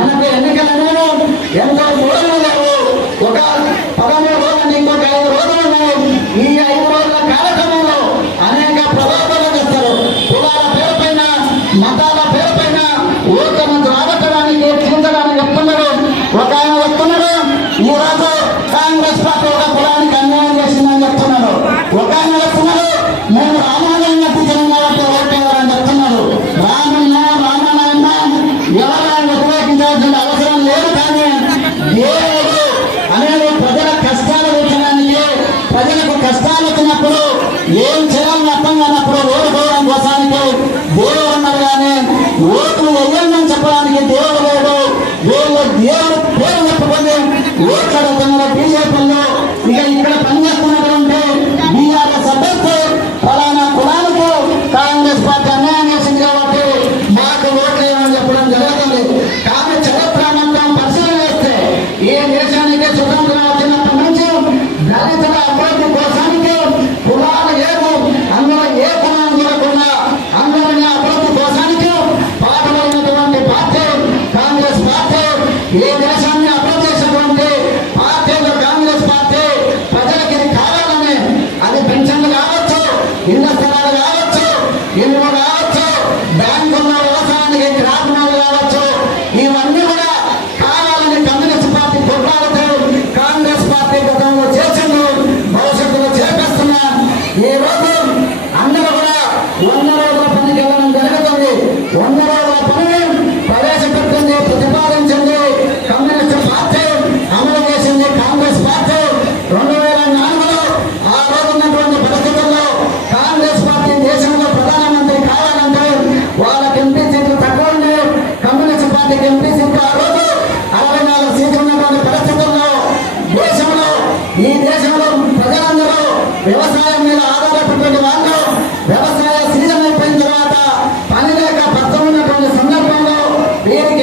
మనకు ఎన్నికలు ఎంతో దూరం లేవు ఒక పదమూడు రోజులు ఇంకొక ఐదు రోజులు ఉన్నాయి. ఈ ఐదు రోజుల కార్యక్రమంలో అనేక కులాల పేరు మత ప్రజలకు కష్టాలు వచ్చినప్పుడు ఏం చేయాలని అర్థం కానప్పుడు ఓడిపోవడం కోసానికి దేవుడు అన్నారు కానీ ఓటు వెళ్ళండి అని చెప్పడానికి దేవుడు Yeah, వ్యవసాయం మీద ఆధారపడినటువంటి వాళ్ళు వ్యవసాయ సీజన్ అయిపోయిన తర్వాత పని లేక భర్త ఉన్నటువంటి సందర్భంలో వీరికి